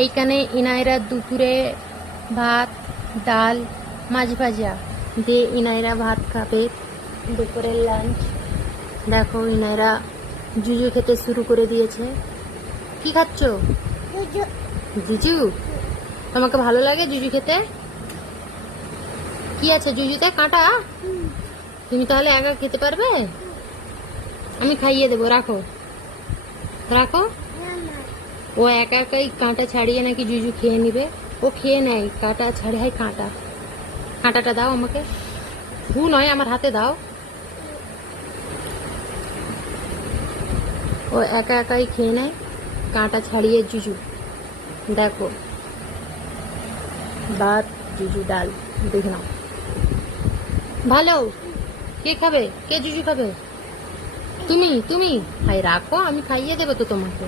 এইখানে ইনাইরা দুপুরে ভাত ডাল মাছ ভাজা দিয়ে ইনাইরা ভাত খাবে দুপুরের লাঞ্চ। দেখো ইনাইরা জুজু খেতে শুরু করে দিয়েছে। কি খাচ্ছ? জুজু। তোমাকে ভালো লাগে জুজু খেতে? কি আছে জুজুতে? কাঁটা? তুমি তাহলে একা খেতে পারবে? আমি খাইয়ে দেবো, রাখো রাখো। ও একা একাই কাঁটা ছাড়িয়ে নাকি জুজু খেয়ে নিবে। ও খেয়ে নেয়, কাঁটা ছাড়ে হয় কাঁটা। কাঁটাটা দাও আমাকে। হু নয়, আমার হাতে দাও। ও একা একাই খেয়ে নেয় কাঁটা ছাড়িয়ে জুজু। দেখো ভাত জুজু ডাল দেখে নাও। ভালো। কে খাবে? কে জুজু খাবে? তুমি তুমি। হাই রাখো, আমি খাইয়ে দেবো তো তোমাকে।